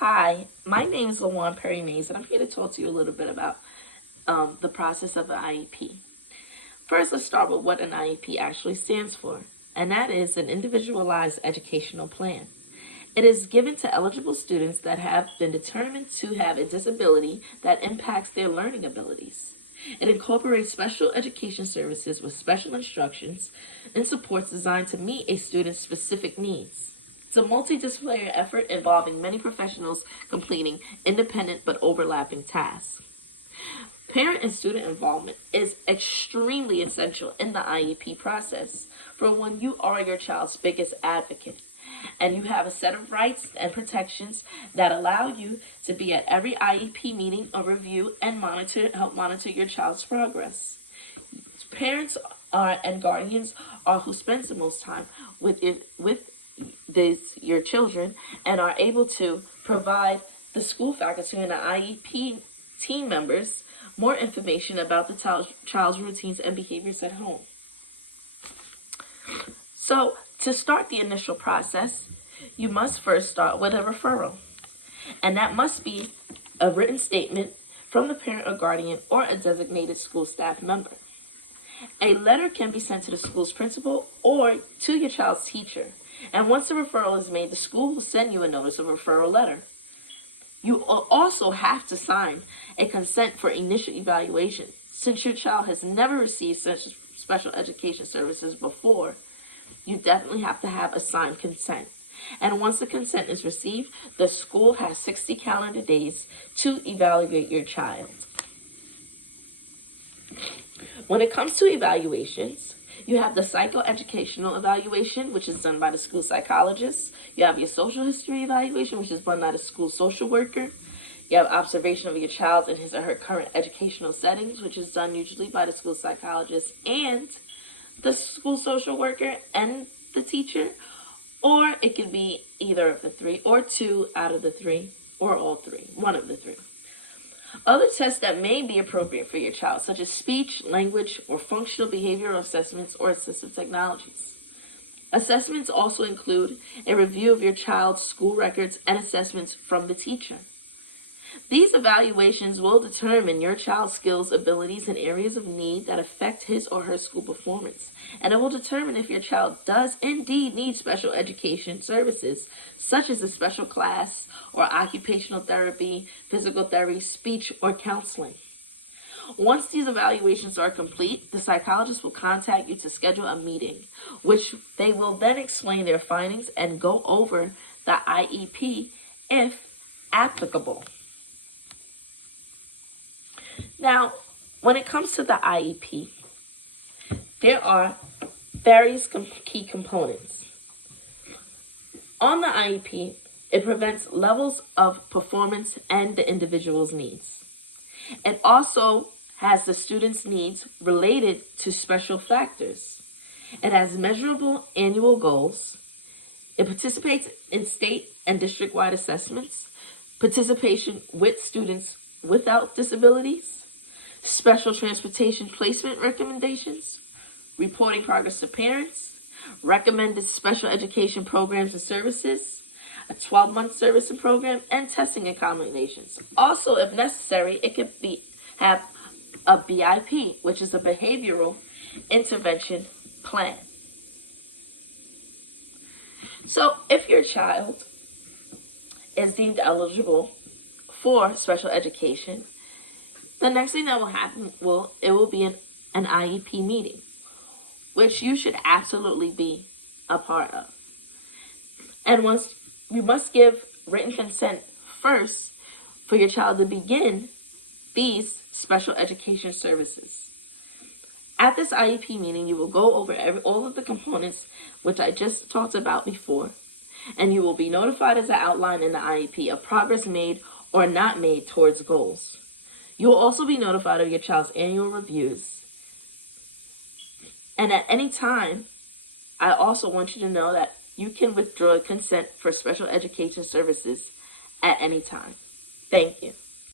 Hi, my name is LaJuan Perry Mays, and I'm here to talk to you a little bit about the process of an IEP. First, let's start with what an IEP actually stands for, and that is an individualized educational plan. It is given to eligible students that have been determined to have a disability that impacts their learning abilities. It incorporates special education services with special instructions and supports designed to meet a student's specific needs. It's a multidisciplinary effort involving many professionals completing independent but overlapping tasks. Parent and student involvement is extremely essential in the IEP process for when you are your child's biggest advocate and you have a set of rights and protections that allow you to be at every IEP meeting or review and help monitor your child's progress. Parents and guardians are who spends the most time with your children and are able to provide the school faculty and the IEP team members more information about the child's routines and behaviors at home. So, to start the initial process, you must first start with a referral. And that must be a written statement from the parent or guardian or a designated school staff member. A letter can be sent to the school's principal or to your child's teacher. And once the referral is made, the school will send you a notice of referral letter. You also have to sign a consent for initial evaluation. Since your child has never received such special education services before, you definitely have to have a signed consent. And once the consent is received, the school has 60 calendar days to evaluate your child. When it comes to evaluations, you have the psychoeducational evaluation, which is done by the school psychologist. You have your social history evaluation, which is done by the school social worker. You have observation of your child in his or her current educational settings, which is done usually by the school psychologist and the school social worker and the teacher. Or it could be either of the three, or two out of the three, or all three, one of the three. Other tests that may be appropriate for your child, such as speech, language, or functional behavioral assessments or assistive technologies. Assessments also include a review of your child's school records and assessments from the teacher. These evaluations will determine your child's skills, abilities, and areas of need that affect his or her school performance. And it will determine if your child does indeed need special education services, such as a special class or occupational therapy, physical therapy, speech, or counseling. Once these evaluations are complete, the psychologist will contact you to schedule a meeting, which they will then explain their findings and go over the IEP if applicable. Now, when it comes to the IEP, there are various key components. On the IEP, it prevents levels of performance and the individual's needs. It also has the student's needs related to special factors. It has measurable annual goals. It participates in state and district-wide assessments, participation with students without disabilities, special transportation placement recommendations, reporting progress to parents, recommended special education programs and services, a 12-month service and program, and testing accommodations. Also, if necessary, it could have a BIP, which is a behavioral intervention plan. So, if your child is deemed eligible for special education, the next thing that will happen will be an IEP meeting, which you should absolutely be a part of. And once you must give written consent first for your child to begin these special education services. At this IEP meeting, you will go over all of the components which I just talked about before, and you will be notified as outlined in the IEP of progress made or not made towards goals. You will also be notified of your child's annual reviews. And at any time, I also want you to know that you can withdraw consent for special education services at any time. Thank you.